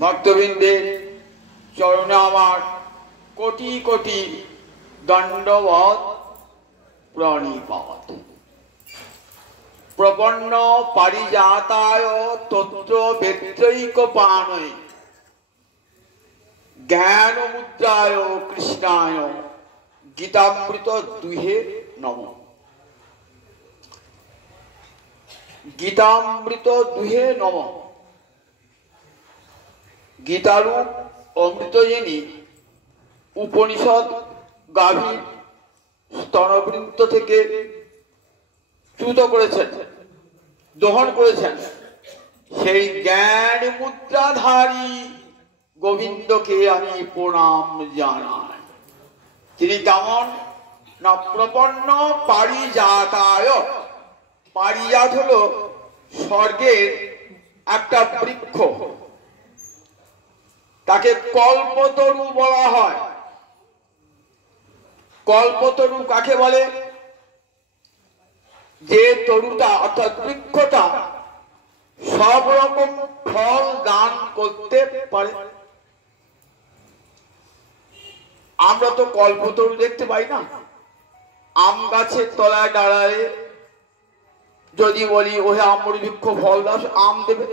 ভক্তবৃন্দের চরণে আমার কোটি কোটি দণ্ডবৎ প্রণিপাত। প্রপন্ন পারিজাতায় তত্র বেত্রৈকপাণয়ে জ্ঞান মুদ্রায় কৃষ্ণায় গীতামৃত দুহে নমঃ। গীতামৃত দুহে নমঃ। গীতারূপ অমৃত যিনি উপনিষদ গাভীর স্তনবৃন্ত থেকে চ্যুত করেছেন, দহন করেছেন, সেই জ্ঞান মুদ্রাধারী গোবিন্দকে আমি প্রণাম জানাই। তিনি কেমন না প্রপন্ন পারিজাতায়। পারিজাত হলো স্বর্গের একটা বৃক্ষ, তাকে কল্পতরু বলা হয়। কল্পতরু কাকে বলে? যে তরুটা অর্থাৎ বৃক্ষটা সব রকম ফল দান করতে পারে। আমরা তো কল্পতরু দেখতে পাই না। আম গাছের তলায় দাঁড়ায় যদি বলি ওহে আমর বৃক্ষ ফল দাও, আম দেবে।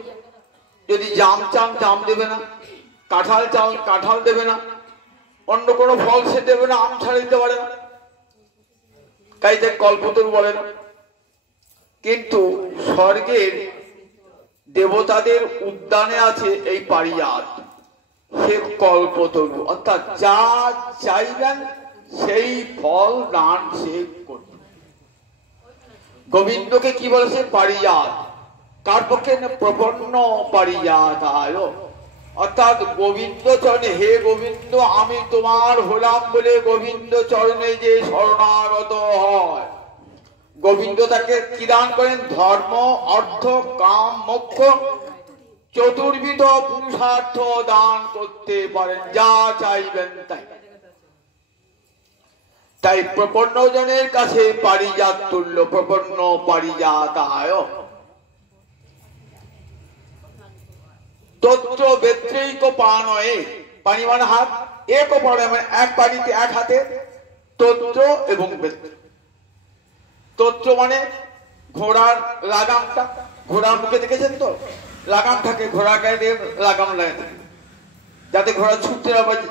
যদি জাম চান জাম দেবে না, কাঁঠাল চান কাঁঠাল দেবে না, অন্য কোনো ফল সে দেবে না, আম ছাড়া দিতে পারে না। তাই তাই কল্পতরু বলে না। কিন্তু স্বর্গের দেবতাদের উদ্যানে আছে এই পারিজাত, সে কল্পতরু। অর্থাৎ যা চাইবেন সেই ফল দান সে করবে। গোবিন্দকে কি বলেছে? পারিজাত। কার পক্ষে? প্রপন্ন পারিজাতায়। অর্থাৎ গোবিন্দ চরণে, হে গোবিন্দ আমি তোমার হলাম বলে গোবিন্দ চরণে যে শরণাগত হয়, গোবিন্দ তাকে কি দান করেন? ধর্ম, অর্থ, কাম, মোক্ষ চতুর্বিধ পুরুষার্থ দান করতে পারেন, যা চাইবেন তাই। তাই প্রপন্ন জনের কাছে পারিজাত তুল্য, প্রপন্ন পারিজাতায়। তত্র বেত্রৈকপাণয়ে, পানি মানে হাত, এক পাণে মানে এক পানিতে এক হাতে, তত্র এবং বেত্র। তত্র মানে ঘোড়ার লাগামটা, ঘোড়ার মুখে দেখেছেন তো লাগাম থাকে, ঘোড়া গায়ে লাগাম লাগে থাকে যাতে ঘোড়া ছুটতে না পারে,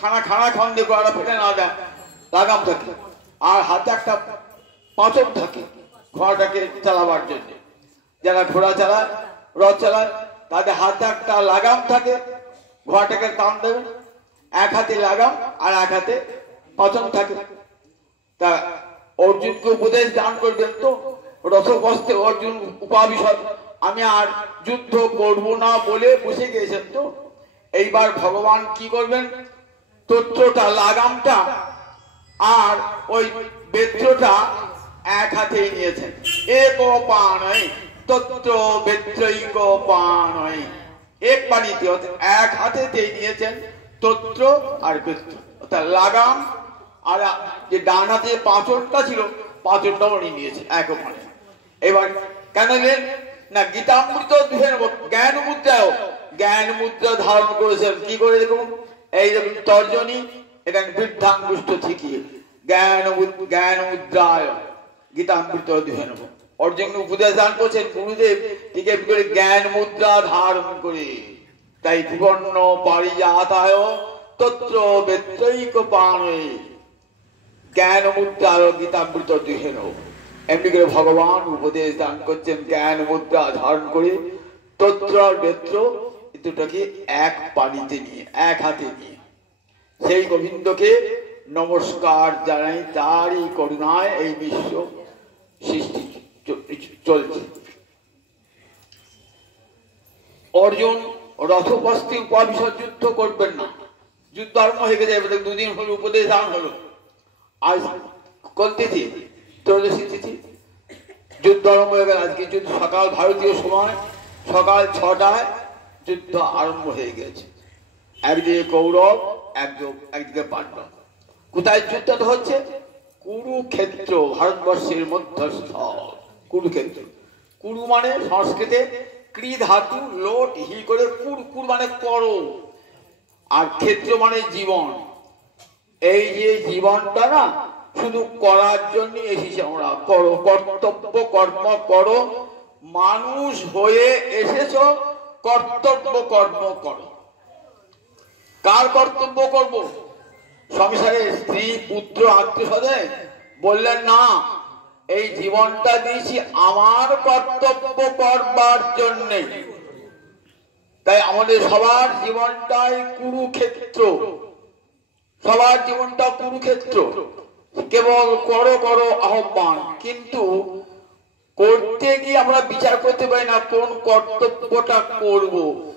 খানা খানা খান দিয়ে ঘোড়া ফেটে না দেয়, লাগাম থাকে। আর হাতে একটা পাঁচক থাকে ঘোড়াটাকে চালাবার জন্য। যারা ঘোড়া চালায়, রথ চালায়, তাদের হাতে একটা লাগাম থাকে, ঘোড়াটাকে টান দেবে। এক হাতে লাগাম আর এক হাতে পাঁচক থাকে। তা অর্জুনকে উপদেশ দান করবেন তো রথবস্তে অর্জুন উপাবিশদ আমি আর যুদ্ধ করব না বলে বসে গিয়েছেন। তো এইবার ভগবান কি করবেন? তত্রটা লাগামটা আর ওই বেত্রটা এক হাতেই নিয়েছেন। এক পাণয়ে তত্র বেত্রৈকপাণয়ে, এক পানিতে এক হাতেতেই নিয়েছেন তত্র আর বেত্র, অর্থাৎ লাগাম। আর যে ডান হাতে পাঁচরটা ছিল, পাঁচরটা উনি নিয়েছেন এক পানে। এবার কেন নেন না? গীতামৃত দুহে নমঃ। জ্ঞান মুদ্রায়, জ্ঞান মুদ্রা ধারণ করেছেন। কি করে দেখুন? এই দেখুন তর্জনী, এখানে বৃদ্ধাঙ্গুষ্ঠ ঠিকিয়ে জ্ঞান মুদ্রায় গীতামৃত দুহে নমঃ। অর্জুন উপদেশ দান করছেন গুরুদেব টিকে করে জ্ঞান মুদ্রা ধারণ করে। তাই বিবর্ণ পারিজাতায় তত্র বেত্রৈকপাণয়ে জ্ঞান মুদ্রায় গীতামৃত দুহে নমঃ। এমনি করে ভগবান উপদেশ দান করছেন জ্ঞান মুদ্রা ধারণ করে তত্র আর বেত্র দুটোকে এক পানিতে নিয়ে, এক হাতে নিয়ে সেই গোবিন্দকে নমস্কার জানাই। তারই করুণায় এই বিশ্ব সৃষ্টি চলছে। অর্জুন রথবস্তি উপাবিশদ যুদ্ধ করবেন না, যুদ্ধ আরম্ভ হয়ে গেছে। দুদিন হলো উপদেশ দান হলো। আজ কোন তিথি? ত্রয়োদশী তিথি। যুদ্ধ আরম্ভ হয়ে গেল আজকে। যুদ্ধ সকাল ভারতীয় সময় সকাল 6টায় যুদ্ধ আরম্ভ হয়ে গেছে। একদিকে কৌরব, একদিকে পাণ্ডব। কোথায় যুদ্ধটা হচ্ছে? কুরুক্ষেত্র, ভারতবর্ষের মধ্যস্থল কুরুক্ষেত্র। কুরু মানে সংস্কৃতে ক্রি ধাতু, লোট হি করে কুর, কুর মানে করো, আর ক্ষেত্র মানে জীবন। এই যে জীবনটা না শুধু করার জন্য এসেছি আমরা, করো, কর্তব্য কর্ম করো, মানুষ হয়ে এসেছ, কর্তব্য কর্ম করো। কার কর্তব্য করব? সংসারে স্ত্রী পুত্র আত্মীয় স্বজন? বললেন না, এই জীবনটা দিয়েছি আমার কর্তব্য করবার জন্যে। তাই আমাদের সবার জীবনটাই কুরুক্ষেত্র, সবার জীবনটা কুরুক্ষেত্র। কেবল করো করো আহ্বান, কিন্তু করতে গিয়ে আমরা বিচার করতে পারি না কোন কর্তব্যটা করব।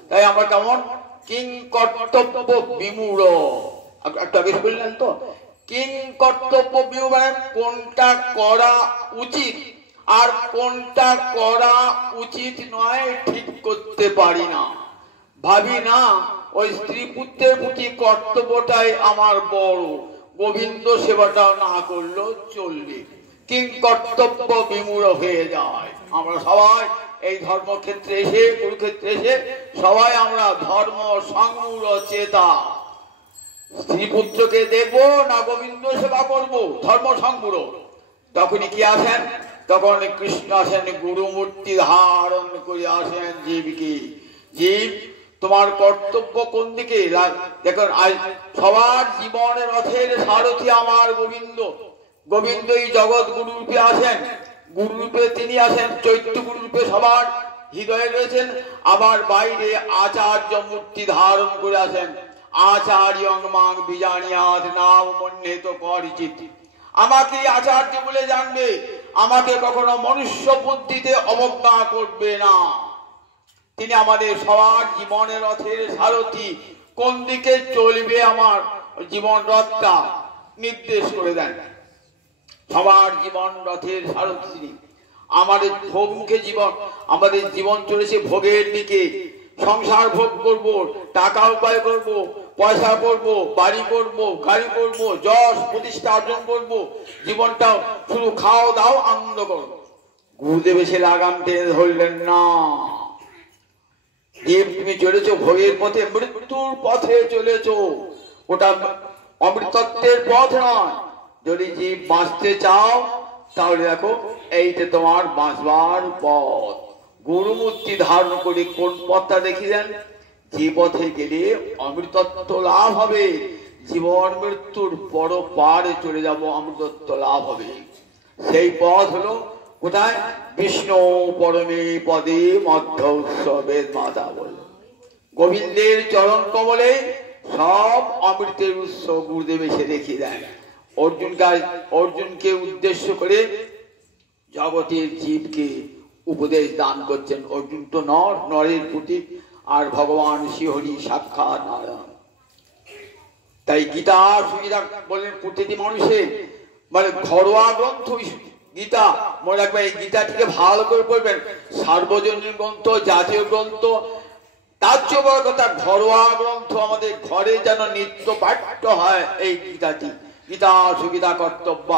তাই আমরা কেমন কিং কর্তব্য বিমূঢ়, একটা বেশ বললেন তো, কিং কর্তব্য বিমূঢ় মানে কোনটা করা উচিত আর কোনটা করা উচিত নয় ঠিক করতে পারি না। ভাবি না ওই স্ত্রী পুত্রের প্রতি কর্তব্যটাই আমার বড়, গোবিন্দ সেবাটাও না করলেও চলবে, কিং কর্তব্য বিমূঢ় হয়ে যায়। আমরা সবাই এই ধর্মক্ষেত্রে এসে, কুরুক্ষেত্রে এসে সবাই আমরা ধর্ম সংমূঢ় চেতা। স্ত্রী পুত্রকে দেখবো না গোবিন্দ সেবা করবো, ধর্ম সংমূঢ়। তখনই কি আসেন? তখন কৃষ্ণ আসেন, গুরুমূর্তি ধারণ করে আসেন জীবকে। জীব, তোমার কর্তব্য কোন দিকে? দেখুন, সবার জীবনের রথের সারথি আমার গোবিন্দ। গোবিন্দ এই জগৎ গুরু রূপে আসেন, গুরু রূপে তিনি আসেন, চৈত্য গুরু রূপে সবার হৃদয়ে রয়েছেন, আবার বাইরে আচার্য মূর্তি ধারণ করে আসেন। আচার্য মাং বিজানিয়াদ নাম মন্যেত পরিচিত। আমাকে আচার্য বলে জানবে, আমাকে কখনো মনুষ্য বুদ্ধিতে অবজ্ঞা করবে না। তিনি আমাদের সবার জীবনের রথের সারথি, কোন দিকে চলবে আমার জীবন রথটা নির্দেশ করে দেন। সবার জীবন রথের সারথি আমাদের ভোগমুখে জীবন, আমাদের জীবন চলেছে ভোগের দিকে। সংসার ভোগ করব, টাকা উপায় করব, পয়সা করব, বাড়ি করব, গাড়ি করব, যশ প্রতিষ্ঠা অর্জন করব, জীবনটা শুধু খাও দাও আনন্দ করো। গুরুদেব এসে লাগাম টেনে ধরলেন না, জীব তুমি চলেছ ভোগের পথে, মৃত্যুর পথে চলেছ, ওটা অমৃতত্বের পথ নয়। যদি জীব বাঁচতে চাও তাহলে দেখো এইটা তোমার বাঁচবার পথ। গুরুমূর্তি ধারণ করে কোন পথটা দেখিলেন? যে পথে গেলে অমৃতত্ব লাভ হবে, জীবন মৃত্যুর পর পারে চলে যাব, অমৃতত্ব লাভ হবে। সেই পথ হলো কোথায়? বিষ্ণু পরমে পদে মধ্য উৎসবের মাতা বল। গোবিন্দের চরণ কমলে সব অমৃতের উৎস গুরুদেব এসে দেখিয়ে দেন। অর্জুনকে উদ্দেশ্য করে জগতের জীবকে উপদেশ দান করছেন। অর্জুন তো নর, নরের প্রতীক, আর ভগবান শ্রীহরি সাক্ষাৎ নারায়ণ। তাই গীতা সুবিধা বলেন প্রতিটি মানুষের মানে ঘরোয়া গ্রন্থ গীতা। মনে রাখবেন, এই গীতাটিকে ভালো করে পড়বেন। সার্বজনীন গ্রন্থ, জাতীয় গ্রন্থ, তার চেয়ে বড় কথা ঘরোয়া গ্রন্থ আমাদের ঘরে যেন নিত্য পাঠ্য হয় এই গীতাটি। গীতা সুগীতা কর্তব্য,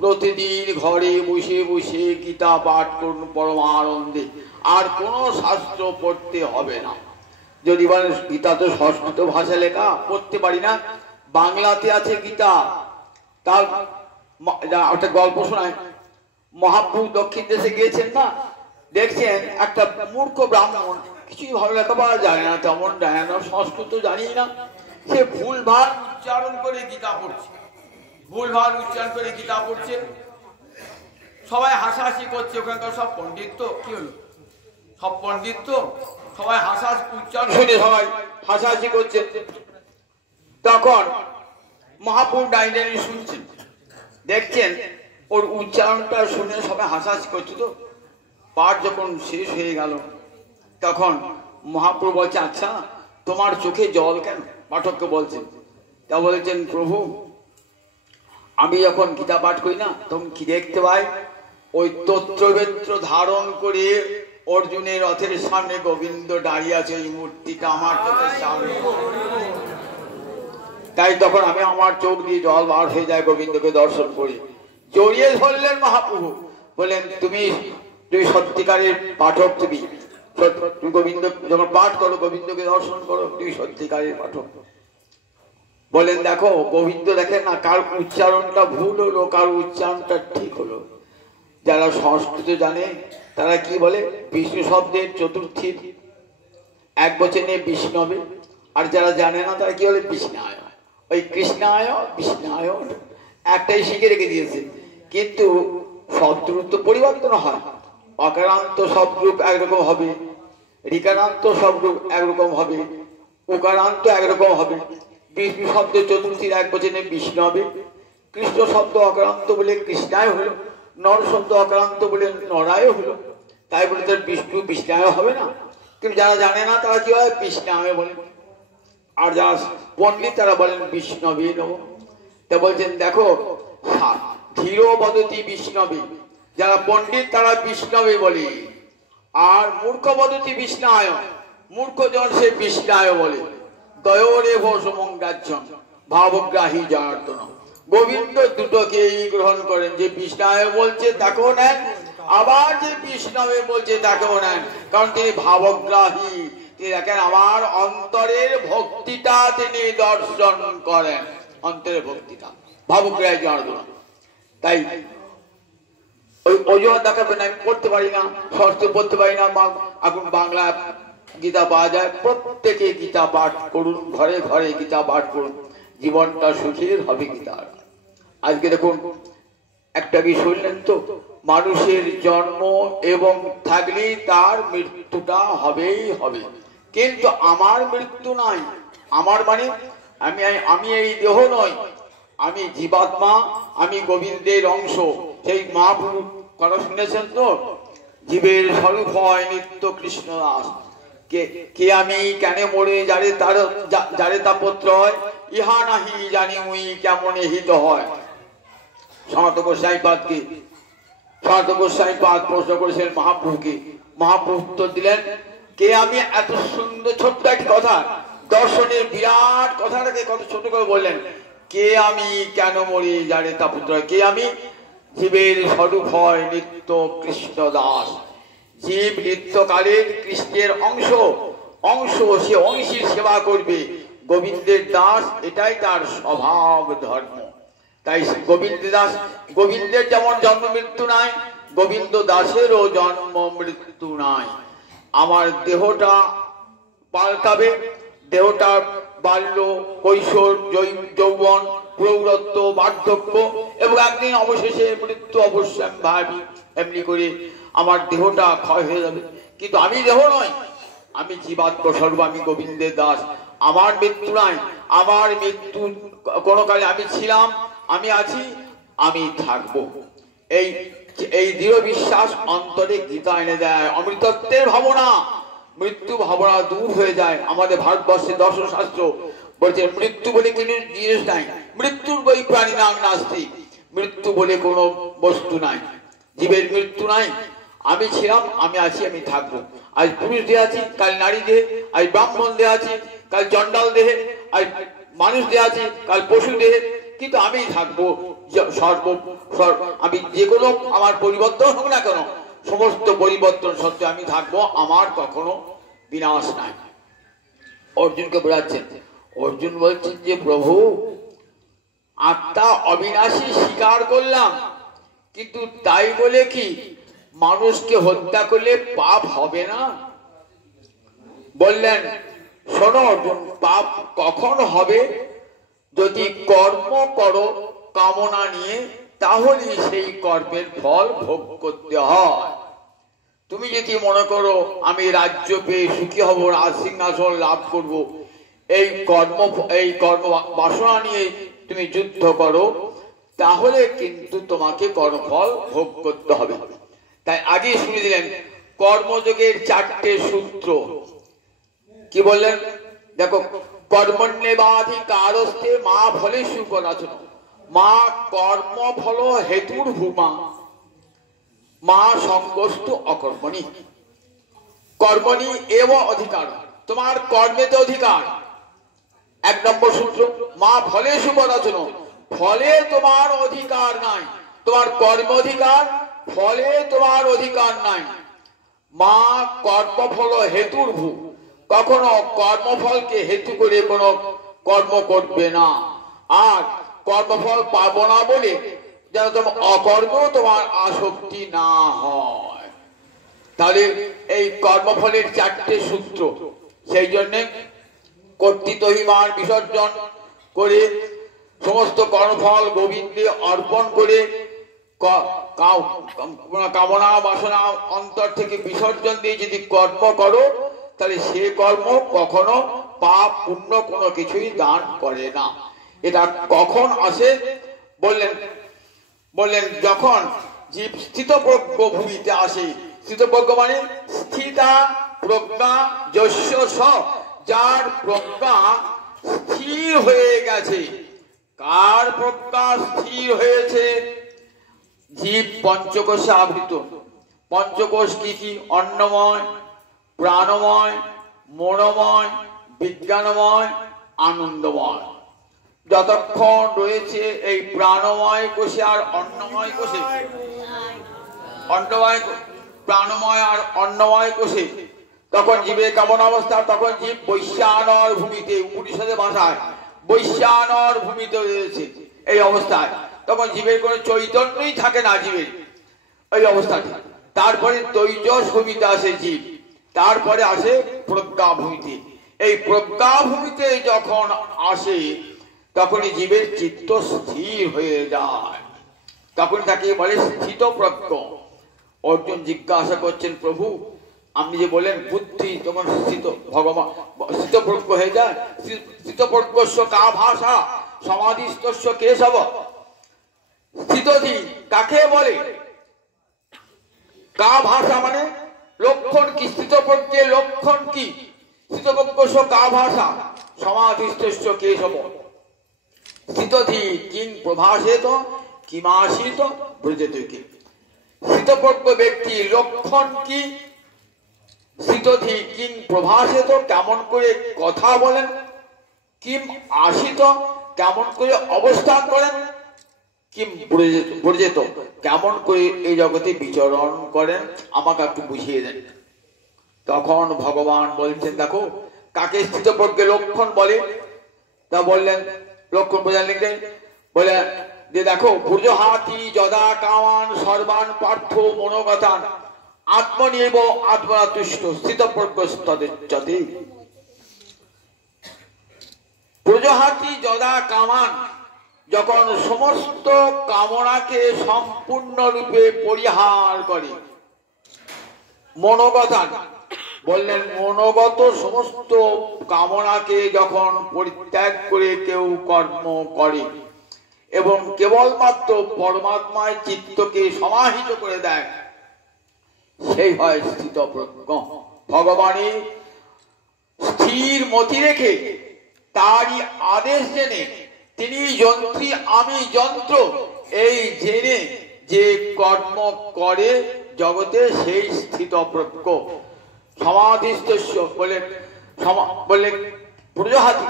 প্রতিদিন ঘরে বসে বসে গীতা পাঠ করুন পরমানন্দে। আর কোন শাস্ত্র পড়তে হবে না। যদি বলেন গীতা তো সংস্কৃত ভাষা লেখা, পড়তে পারি না, বাংলাতে আছে গীতা। তার একটা গল্প শোনায়। মহাপ্রভু দক্ষিণ দেশে গিয়েছেন না, দেখছেন একটা মূর্খ ব্রাহ্মণ, কিছুই ভালো লেখাপড়া জানে না, তেমন জানে না, সংস্কৃত জানি না, সে ভুলভাল উচ্চারণ করে গীতা পড়ছে, ভুলভাল উচ্চারণ করে গীতা পড়ছে। সবাই হাসাহাসি করছে, ওখানকার সব পণ্ডিত তো, কি হলো, সব পণ্ডিত তো, সবাই হাসাহাসি উচ্চারণ শুনে সবাই হাসাহাসি করছে। তখন মহাপ্রভু ডাইনি শুনছেন, দেখছেন ওর উচ্চারণটা শুনে সবাই হাসাহাসি করছে। তো পাঠ যখন শেষ হয়ে গেল, তখন মহাপ্রভু বলছে, আচ্ছা তোমার চোখে জল কেন? পাঠককে বলছেন। তা বলেছেন, প্রভু আমি যখন গীতা পাঠ করি না, তখন কি দেখতে পাই? ওই তত্রবেত্র ধারণ করে অর্জুনের রথের সামনে গোবিন্দ দাঁড়িয়ে আছে, ওই মূর্তিটা আমার চোখের সামনে। তাই তখন আমি আমার চোখ দিয়ে জল বার হয়ে যায় গোবিন্দকে দর্শন করি। জড়িয়ে ধরলেন মহাপ্রভু, বললেন তুমি সত্যিকারের পাঠক, তুমি তুমি গোবিন্দ যখন পাঠ করো, গোবিন্দকে দর্শন করো, তুমি সত্যিকারের পাঠক। বলেন দেখো, গোবিন্দ দেখেন না কার উচ্চারণটা ভুল হলো, কার উচ্চারণটা ঠিক হলো। যারা সংস্কৃত জানে তারা কি বলে, বিষ্ণু শব্দের চতুর্থীর এক বচনে বিষ্ণবে, আর যারা জানে না তারা কি বলে বিষ্ণায়। ওই কৃষ্ণায় বিষ্ণায় একটাই শিখে রেখে দিয়েছে, কিন্তু শব্দরূপ তো পরিবর্তন হয়। অকারান্ত শব্দরূপ একরকম হবে, ঋকারান্ত শব্দরূপ একরকম হবে, উকারান্ত একরকম হবে। বিষ্ণু শব্দ চতুর্থীর এক বচনে বিষ্ণু হবে, কৃষ্ণ শব্দ অকারান্ত বলে কৃষ্ণায় হলো, নর শব্দ অকারান্ত বলে নরায় হলো। তাই বলে তার বিষ্ণু বিষ্ণায় হবে না। কিন্তু যারা জানে না তারা কি হয় বিষ্ণায় বলে, আর যারা পণ্ডিত তারা বলেন বিষ্ণবে নব। তা বলছেন দেখো, ধীর বদতি বিষ্ণবে, যারা পণ্ডিত তারা বিষ্ণবে বলে, আর মূর্খ বদতি বিষ্ণায়, মূর্খ জন সে বিষ্ণায় বলে। দয়োরে ভসমঙ্গাচ্ছন ভাবগ্রাহী জনার্দন। গোবিন্দ দুটোকেই গ্রহণ করেন, যে বিষ্ণায় বলছে তাকেও নেন, আবার যে বিষ্ণবে বলছে তাকেও নেন, কারণ তিনি ভাবগ্রাহী। তিনি দেখেন আমার অন্তরের ভক্তিটা তিনি দর্শন করেন, অন্তরের ভক্তিটা ভাবগ্রাহী জনার্দন। তাই ওই অজুহাত দেখাবেন আমি পড়তে পারি না, সংস্কৃত পড়তে পারি না। এখন বাংলা গীতা পাওয়া যায়, প্রত্যেকে গীতা পাঠ করুন, ঘরে ঘরে গীতা পাঠ করুন, জীবনটা সুখের হবে গীতার। আজকে দেখুন একটা কি শুনলেন তো, মানুষের জন্ম এবং থাকলেই তার মৃত্যুটা হবেই হবে, কিন্তু আমার মৃত্যু নাই। আমার মানে আমি এই দেহ নয়, আমি জীবাত্মা, আমি গোবিন্দের অংশ। সেই মহাপুরু কথা শুনেছেন তো, জীবের স্বরূপ হয় নিত্য কৃষ্ণ দাস। কে আমি কেন মরে যারে তাপত্র হয়, ইহা নাহি জানি মুই কেমন হিত হয়। সনাতন গোস্বামীপাদকে সনাতন গোস্বামীপাদ প্রশ্ন করেছেন মহাপ্রভুকে, মহাপ্রভু উত্তর দিলেন, কে আমি, এত সুন্দর ছোট্ট একটি কথা, দর্শনের বিরাট কথাটাকে কত ছোট করে বললেন। কে আমি কেন মরি যারে তাপত্র হয়, কে আমি, জীবের স্বরূপ হয় নিত্য কৃষ্ণ দাস। জীব নিত্যকালের কৃষ্ণের অংশ, সে অংশীর সেবা করবে, গোবিন্দের দাস, এটাই তার স্বভাব ধর্ম। তাই গোবিন্দের যেমন জন্ম মৃত্যু নাই, গোবিন্দ দাসেরও জন্ম মৃত্যু নাই। আমার দেহটা পাল্টাবে, দেহটা বাল্য, কৈশোর, যৌবন, প্রৌঢ়ত্ব, বার্ধক্য এবং একদিন অবশেষে মৃত্যু অবশ্যই আমি ভাবি। এমনি করে আমার দেহটা ক্ষয় হয়ে যাবে, কিন্তু আমি দেহ নয়, আমি জীবাত্ম স্বরূপ, আমি গোবিন্দের দাস। আমার মৃত্যু নাই, আমার মৃত্যু কোনো কালে আমি ছিলাম, আমি আছি, আমি থাকবো। এই দৃঢ় বিশ্বাস অন্তরে গীতা এনে দেয় অমৃতত্বের ভাবনা, মৃত্যু ভাবনা দূর হয়ে যায়। আমাদের ভারতবর্ষের দর্শন শাস্ত্র বলছে মৃত্যু বলে কোনো জিনিস নাই, মৃত্যুর বই প্রাণী নাম নাস্তি, মৃত্যু বলে কোনো বস্তু নাই, জীবের মৃত্যু নাই। আমি ছিলাম, আমি আছি, আমি থাকবো। আজ পুরুষ দেহে আছি, কাল নারী দেহে, আজ ব্রাহ্মণ দেহে আছি, কাল চণ্ডাল দেহে, আজ মানুষ দেহে আছি, কাল পশু দেহে, কিন্তু আমি থাকবো। আমি যে কোনো আমার পরিবর্তন হোক না কেন, সমস্ত পরিবর্তন সত্ত্বেও আমি থাকবো, আমার কখনো বিনাশ নাই। অর্জুনকে বোঝাচ্ছেন, অর্জুন বলছেন যে প্রভু, আত্মা অবিনাশী স্বীকার করলাম, কিন্তু তাই বলে কি মানুষকে হত্যা করলে পাপ হবে না? বললেন শোনো অর্জুন, পাপ কখন হবে? যদি কর্ম করো কামনা নিয়ে, তাহলে সেই কর্মের ফল ভোগ করতে হয়। তুমি যদি মনে করো আমি রাজ্য পেয়ে সুখী হব, রাজ সিংহাসন লাভ করব, এই কর্ম বাসনা নিয়ে তুমি যুদ্ধ করো, তাহলে কিন্তু তোমাকে কর্মফল ভোগ করতে হবে। তাই আগে শুনে দিলেন কর্মযোগের 4টে সূত্র। কি বললেন দেখো, কর্মণ্যেবাধিকারস্তে মা ফলেষু কদাচন, মা কর্মফল হেতুর ভূমা, মা সঙ্গস্তু অকর্মণি। কর্মণি এব অধিকার, তোমার কর্মেতে অধিকার। 1 নম্বর সূত্র, মা ফলেষু কদাচন, ফলে তোমার অধিকার নাই। তোমার কর্ম অধিকার, ফলে তোমার অধিকার নাই। মা কর্মফল হেতুর ভূ, কখনো কর্মফলকে হেতু করে কোনো কর্ম করবে না। আর কর্মফল পাবো না বলে যেন তোমার অকর্মেও তোমার আসক্তি না হয়। তাহলে এই কর্মফলের চারটে সূত্র, সেই জন্যে কর্তৃত্বহিমান বিসর্জন করে সমস্ত কর্মফল গোবিন্দে অর্পণ করে কামনা বাসনা অন্তর থেকে বিসর্জন দিয়ে যদি কর্ম করো, তাহলে সে কর্ম কখনো পাপ পুণ্য কোনো কিছুই দান করে না। এটা কখন আসে বললেন যখন জীব স্থিতপ্রজ্ঞ ভূমিতে আসে। স্থিতপ্রজ্ঞ মানে স্থিতা প্রজ্ঞা যস্য স, যার প্রজ্ঞা স্থির হয়ে গেছে। কার প্রজ্ঞা স্থির হয়েছে? জীব পঞ্চকোষে আবৃত। পঞ্চকোষ কি কি? অন্নময়, প্রাণময়, মনোময়, বিজ্ঞানময়, আনন্দময়। যতক্ষণ রয়েছে এই প্রাণময় কোষে আর অন্নময় কোষে, প্রাণময় আর অন্নময় কোষে, তখন জীবের কেমন অবস্থা? তখন জীব বৈশ্যানর ভূমিতে, উপনিষদের ভাষায় বৈশ্যানর ভূমিতে রয়েছে। এই অবস্থায় তখন জীবের কোনো চৈতন্যই থাকে না, জীবের এই অবস্থাটা। তারপরে তৈজস ভূমিতে আসে জীব, তারপরে আসে প্রজ্ঞা ভূমিতে। এই প্রজ্ঞা ভূমিতে যখন আসে তখনই জীবের চিত্ত স্থির হয়ে যায়, তখন তাকে বলে স্থিতপ্রজ্ঞ। অর্জুন জিজ্ঞাসা করছেন, প্রভু আপনি যে বলেন বুদ্ধি তখন ভগবান স্থিতপ্রজ্ঞ হয়ে যায়, স্থিতপ্রজ্ঞস্য কা ভাষা সমাধিস্থস্য কেশব। স্থিতধি কাকে বলে? কা ভাষা মানে লক্ষণ কি? স্থিতপ্রজ্ঞের লক্ষণ কি? স্থিতপ্রজ্ঞস্য কা ভাষা সমাধিস্থস্য কেশব। স্থিতধি কিং প্রভাসেত কিমাসিত ব্রজেত কি। স্থিতপ্রজ্ঞ ব্যক্তি লক্ষণ কি? স্থিতধি কিং প্রভাসেত, কেমন করে কথা বলেন, কিম আসিত, কেমন করে অবস্থান করেন, কিম ব্রজেত, কেমন করে এই জগতে বিচরণ করেন, আমাকে একটু বুঝিয়ে দেন। তখন ভগবান বলছেন, দেখো কাকে স্থিতপ্রজ্ঞের লক্ষণ বলে। তা বললেন, লক্ষণ বোঝান লিখলেন, বলে যে দেখো ভুজহাতি যদা কামান সর্বান পার্থ মনোগতান আত্মনির্ভ আত্মনা তুষ্ট স্থিতপ্রজ্ঞস্তদে। ভুজহাতি যদা কামান, যখন সমস্ত কামনাকে সম্পূর্ণরূপে পরিহার করে। মনোগতান বললেন, মনোগত সমস্ত কামনাকে যখন পরিত্যাগ করে কেউ কর্ম করে এবং কেবলমাত্র পরমাত্মায় চিত্তকে সমাহিত করে দেয়, সেই হয় স্থিতপ্রজ্ঞ। ভগবানের স্থির মতি রেখে তারই আদেশ জেনে তিনি যন্ত্রী আমি যন্ত্র, এই জেনে যে কর্ম করে জগতে সেই স্থিতপ্রজ্ঞ। সমাধিস্থস্য বললেন প্রজাহাতি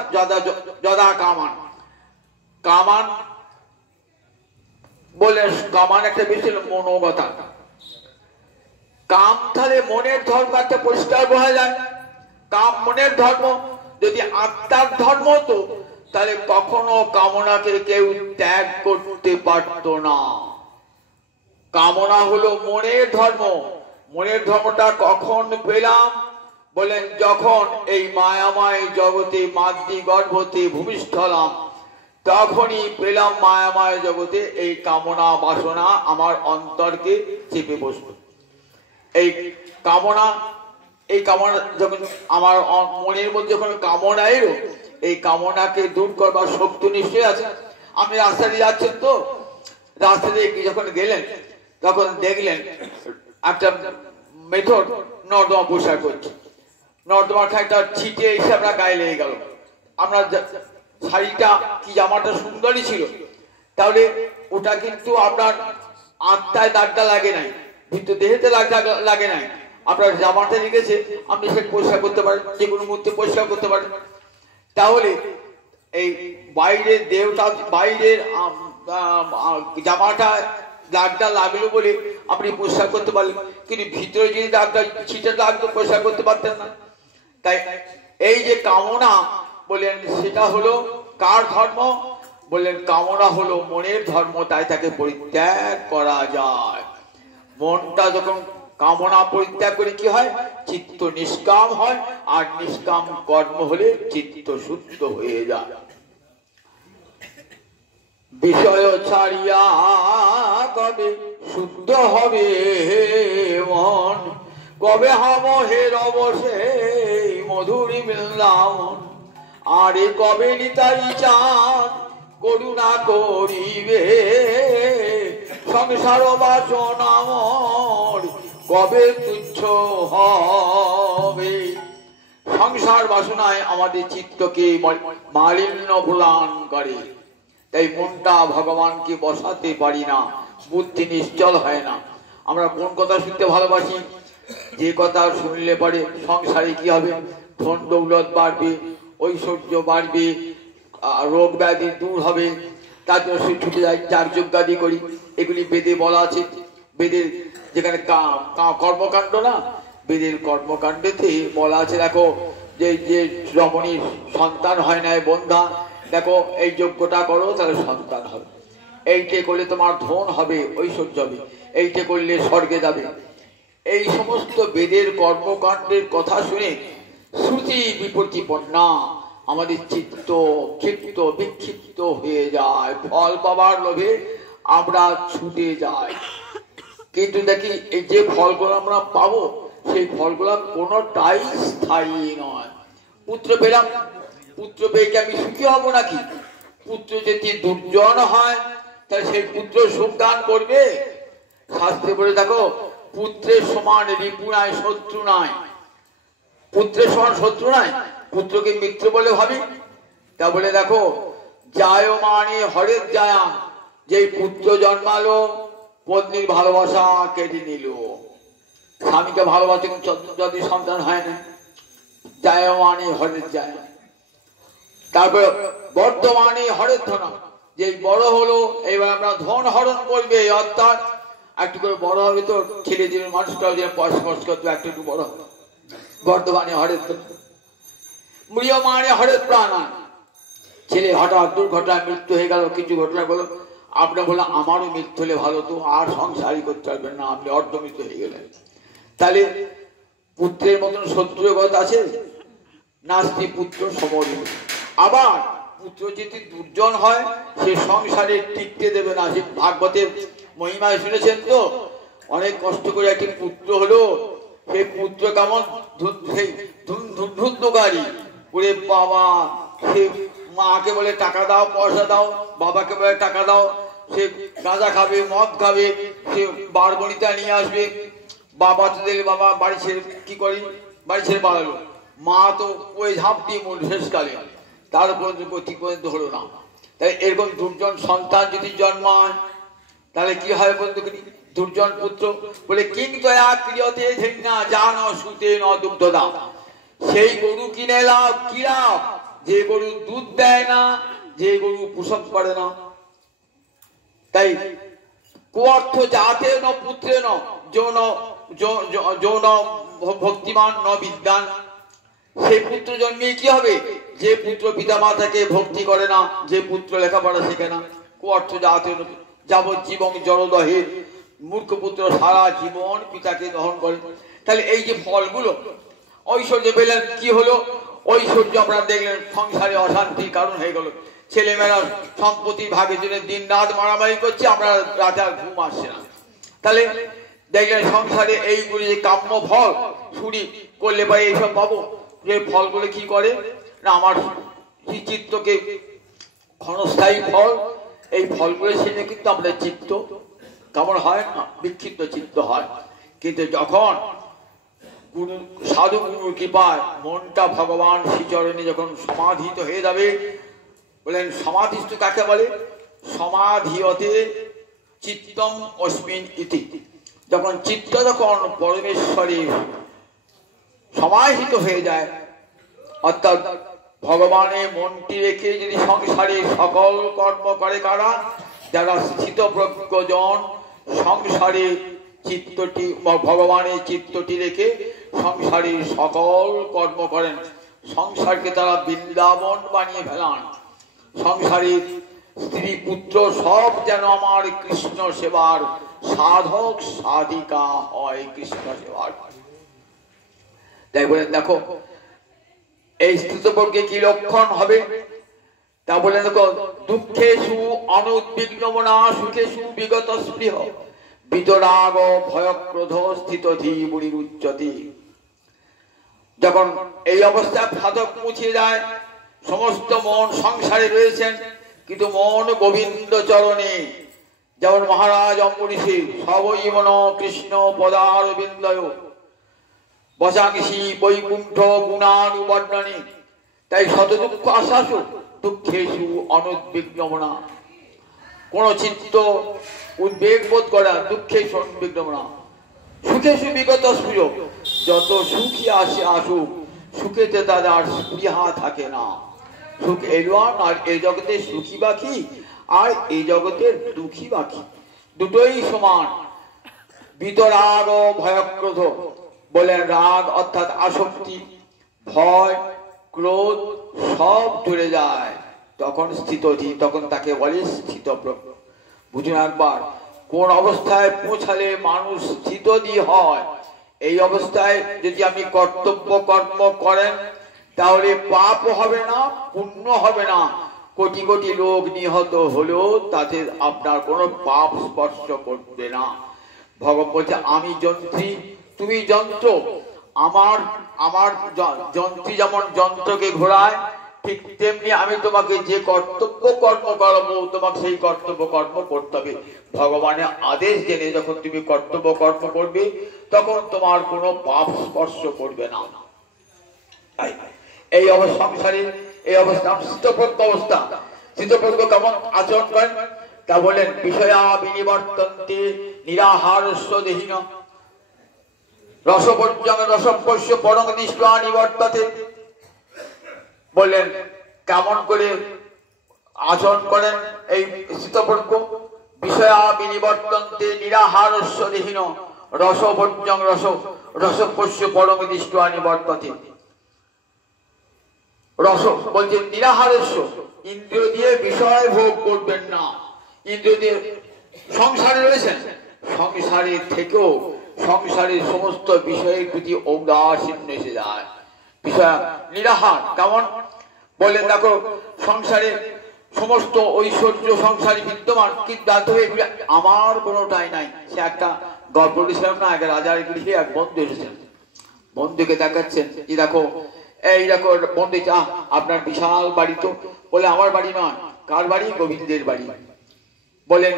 যদা কামান। কামান বললেন, কামান একটা বিষয় মনোগতা। কাম তাহলে মনের ধর্ম, একটা পরিষ্কার বোঝা যায়। কাম মনের ধর্ম। যদি আত্মার ধর্ম হতো তাহলে কখনো কামনাকে কেউ ত্যাগ করতে পারত না। কামনা হলো মনের ধর্ম। মনের ধর্মটা কখন পেলাম? বলেন যখন এই মায়াময় জগতে মাতৃ গর্ভতে ভূমিষ্ঠলাম, তখনই পেলাম মায়াময় জগতে এই কামনা বাসনা আমার অন্তরকে চেপে বসল। এই কামনা যখন আমার মনের মধ্যে যখন কামনা এলো, এই কামনাকে দূর করবার শক্তি নিশ্চয়ই আছে। আপনি রাস্তা দিয়ে যাচ্ছেন, তো রাস্তা দিয়ে যখন গেলেন তখন দেখলেন একটা মেথড নর্দমা পরিষ্কার করছে। নর্দমা খানিকটা ছিটে এসে আপনার গায়ে লেগে গেল। আপনার শাড়িটা কি জামাটা সুন্দরই ছিল, তাহলে ওটা কিন্তু আপনার আত্মায় দাগটা লাগে নাই, কিন্তু দেহেতে লাগে নাই। আপনার জামাটা লেগেছে, আপনি সেটা পরিষ্কার করতে পারেন, যে কোনো মুহূর্তে পরিষ্কার করতে পারেন। তাহলে এই বাইরের দেহটা, বাইরের জামাটা দাগটা লাগলো বলে আপনি পরিষ্কার করতে পারলেন, কিন্তু ভিতরে যদি দাগটা ছিটে লাগতো পরিষ্কার করতে পারতেন না। তাই এই যে কামনা বললেন সেটা হলো কার ধর্ম? বললেন কামনা হলো মনের ধর্ম, তাই তাকে পরিত্যাগ করা যায়। মনটা যখন কামনা পরিত্যাগ করে কি হয়? চিত্ত নিষ্কাম হয়, আর নিষ্কাম কর্ম হলে চিত্ত শুদ্ধ হয়ে যায়। বিষয় ছাড়িয়া কবে শুদ্ধ হবে মন, কবে হব হে রব সেই মধুরী বৃন্দাবন। আরে কবে নিতাই চান করুণা করিবে, সংসার বাসনা মর কবে তুচ্ছ হবে। সংসার বাসনায় আমাদের চিত্তকে মালিন্য প্রদান করে, তাই মনটা ভগবানকে বসাতে পারি না, বুদ্ধি নিশ্চল হয় না। আমরা কোন কথা শুনতে ভালোবাসি? যে কথা শুনলে পরে সংসারে কি হবে? ধন দৌলত বাড়বে, ঐশ্বর্য বাড়বে, রোগ ব্যাধি দূর হবে, তার জন্য সে ছুটে যায়, যার যজ্ঞাদি করি। এগুলি বেদে বলা আছে। বেদের যেখানে কর্মকাণ্ড না, বেদের কর্মকাণ্ডেতে বলা আছে, দেখো যে যে রমণীর সন্তান হয় না বন্ধা, দেখো এই যজ্ঞটা করো তাহলে সন্তান হবে, এইটে করলে তোমার ধন হবে, ঐশ্বর্য হবে, এইটে করলে স্বর্গে যাবে। এই সমস্ত বেদের কর্মকাণ্ডের কথা শুনে শ্রুতি বিপত্তিপন্না আমাদের চিত্ত ক্ষিপ্ত বিক্ষিপ্ত হয়ে যায়, ফল পাবার লোভে আমরা ছুটে যাই। কিন্তু দেখি এই যে ফলগুলো আমরা পাবো, সেই ফলগুলো কোনোটাই স্থায়ী নয়। পুত্র পেলাম, পুত্র পেয়ে কি আমি সুখী হব নাকি? পুত্র যদি দুর্জন হয় তাহলে সেই পুত্র সুখ দান করবে? শাস্ত্রে বলে দেখো, পুত্রের সমান রিপু নাই, শত্রু নাই। পুত্রের সমান শত্রু নাই, পুত্রকে মিত্র বলে ভাবি। তা বলে দেখো, যায় মানে হরের যায়া, যেই পুত্র জন্মালো পত্নীর ভালোবাসা কেটে নিল। স্বামীকে ভালোবাসে যদি সন্তান হয় না, যায় মানে হরের যায়। তারপরে বর্তমানে হরের ধন, যেই বড় হলো এবার আমরা ধন হরণ করবে, অর্থাৎ একটু করে বড় হবে তো ছেলে ছেলে মানুষটাও যেন পয়সা খরচ করতে একটু একটু বড় হবে। বর্তমানে হরের ধন। মৃয় মানে হরের প্রাণ, ছেলে হঠাৎ দুর্ঘটনায় মৃত্যু হয়ে গেল, কিছু ঘটনা বলো, আপনার বললাম আমারও মৃত্যু হলে ভালো, তো আর সংসারই করতে পারবেন না, আপনি অর্ধমৃত হয়ে গেলেন। তাহলে পুত্রের মতন শত্রুগত আছে? নাস্তি পুত্র সমরি। আবার পুত্র যদি দুর্জন হয় সে সংসারে টিকতে দেবে না। সে ভাগবতের মহিমায় শুনেছেন তো, অনেক কষ্ট করে একটি পুত্র হলো, সেই পুত্র কেমন ধুন্ধুকারী ওরে বাবা, সে মাকে বলে টাকা দাও পয়সা দাও, বাবাকে বলে টাকা দাও, সে গাঁজা খাবে, মদ খাবে, সে বারবনিতা নিয়ে আসবে। বাবা তো দেখলে বাবা বাড়ি ছেড়ে কি করি, বাড়ি ছেড়ে পালালো। মা তো ওই ঝাঁপ দিয়ে মূল শেষকালে, তার ঠিক পর্যন্ত হলো না। তাই এরকম দুর্জন সন্তান যদি জন্মায় তাহলে কি হয় বন্ধু? দুর্জন পুত্র বলে কিন্তু ক্রিয়তে ধন্যা জান সুতে ন দুগ্ধ দাও। সেই গরু কিনে লাভ কি লাভ? যে গরু দুধ দেয় না, যে গরু প্রসব করে না। তাই কোর্থ জাতে ন পুত্রে ন যৌন যৌন ভক্তিমান ন বিদ্যান। সেই পুত্র জন্মে কি হবে? যে পুত্র পিতা মাতাকে ভক্তি করে না, যে পুত্র লেখাপড়া শেখে না। কোর্থ জাতে যাবজ্জীবন জড়দহের মূর্খ পুত্র সারা জীবন পিতাকে দহন করে। তাহলে এই যে ফলগুলো, ঐশ্বর্য পেলেন, কি হলো? ঐশ্বর্য আপনারা দেখলেন সংসারে অশান্তির কারণ হয়ে গেল। ছেলেমেয়েরা সম্পত্তি ভাগের জন্য দিন রাত মারামারি করছে, আমরা রাতে আর ঘুম আসছে না। তাহলে দেখলেন সংসারে এইগুলি যে কাম্য ফল চুরি করলে পাই এইসব পাবো। যে ফলগুলো কি করে না, আমার চিত্তকে ক্ষণস্থায়ী ফল, এই ফলগুলো সেটা কিন্তু আমাদের চিত্ত কেমন হয় না, বিক্ষিপ্ত চিত্ত হয়। কিন্তু যখন গুরু সাধু গুরুর কৃপায় মনটা ভগবান শ্রীচরণে যখন সমাধিত হয়ে যাবে, বলেন সমাধিস্থ কাকে বলে? সমাধিয়তে চিত্তম অস্মিন ইতি। যখন চিত্ত যখন পরমেশ্বরে সমাহিত হয়ে যায়, অর্থাৎ ভগবানের মনটি রেখে যদি সংসারে সকল কর্ম করে কারা? যারা স্থিতপ্রজ্ঞজন, সংসারে চিত্তটি ভগবানের চিত্তটি রেখে সংসারের সকল কর্ম করেন। সংসারকে তারা বৃন্দাবন বানিয়ে ফেলান। সংসারের স্ত্রী পুত্র সব যেন আমার কৃষ্ণ সেবার সাধক সাধিকা হয়, কৃষ্ণ সেবার। তাই বলেন দেখো এই স্থিতপর্গে কি লক্ষণ হবে তা বলে দেখো, দুঃখেষু অনুদ্বিগ্নমনা সুখেষু বিগত স্পৃহ বিতরাগ ভয়ক্রোধ স্থিত ধীবুড়ির উচ্চতি। যখন এই অবস্থা সাধক মুছিয়ে যায়, সমস্ত মন সংসারে রয়েছেন কিন্তু মন গোবিন্দ চরণে, যেমন মহারাজ অম্বরীষী সবই মন কৃষ্ণ পদারবিন্দয় বসাংসি বৈকুণ্ঠ গুণানুবর্ণনে। তাই শত দুঃখ আশাসু দুঃখেষু অনুদ্বিগ্নমনা, কোন চিত্ত উদ্বেগ বোধ করা, দুঃখেষু অনুদ্বিগ্নমনা সুখেষু বিগত স্পৃহ, যত সুখী আসে আসুক সুখেতে তাদের স্পৃহা থাকে না। সুখ এলোয়ান আর এই জগতে সুখী বাকি আর এই জগতের দুঃখী বাকি, দুটোই সমান। বিতরাগ ও ভয়ক্রোধ বলেন রাগ অর্থাৎ আসক্তি, ভয় ক্রোধ সব চলে যায়, তখন স্থিতধি, তখন তাকে বলে স্থিতপ্রজ্ঞ। বুঝুন একবার কোন অবস্থায় পৌঁছালে মানুষ স্থিতধি হয়। এই অবস্থায় যদি আপনি কর্তব্য কর্ম করেন তাহলে পাপ হবে না, পুণ্য হবে না। কোটি কোটি লোক নিহত হলেও তাদের আপনার কোনো পাপ স্পর্শ করবে না। ভগবান বলছে আমি যন্ত্রী তুমি যন্ত্র, আমার আমার যন্ত্রী যেমন যন্ত্রকে ঘোরায় ঠিক তেমনি আমি তোমাকে যে কর্তব্য কর্ম করাবো তোমাকে সেই কর্তব্য কর্ম করতে হবে। ভগবানের আদেশ জেনে যখন তুমি কর্তব্য কর্ম করবে তখন তোমার কোনো পাপ স্পর্শ করবে না। এই অবস্থা সংসারে এই অবস্থা স্থিতপ্রজ্ঞ অবস্থা। স্থিতপ্রজ্ঞ কেমন আচরণ করেন তা বলেন, বিষয়া বিনিবর্তন্তে নিরাহারস্য দেহিন রসপর্যং রসপস্য পরং দৃষ্টা নিবর্ততে। বললেন কেমন করে আচরণ করেন এই স্থিতপ্রজ্ঞ, বিষয়া বিনিবর্তন্তে নিরাহারস্য দেহিন রসপর্যং রসপস্য পরং দৃষ্টা নিবর্ততে। রস বলছে নিরাহারস্য, ইন্দ্রিয় দিয়ে বিষয় ভোগ করবেন না। ইন্দ্রিয় দিয়ে সংসারে রয়েছেন, সংসারের থেকেও সংসারের সমস্ত বিষয়ের প্রতি ঔদাসীন্য এসে যায়। বিষয় নিরাহার কেমন বললেন দেখো, সংসারে সমস্ত ঐশ্বর্য সংসারে বিদ্যমান কিন্তু এগুলি আমার কোনোটাই নাই। সে একটা গল্প করেছিলাম না, এক রাজার গৃহে এক বন্ধু এসেছেন, বন্ধুকে দেখাচ্ছেন এই দেখো এই দেখো বন্ধু আপনার বিশাল বাড়ি। তো বলে আমার বাড়ি নয়, কার বাড়ি? গোবিন্দের বাড়ি। বলেন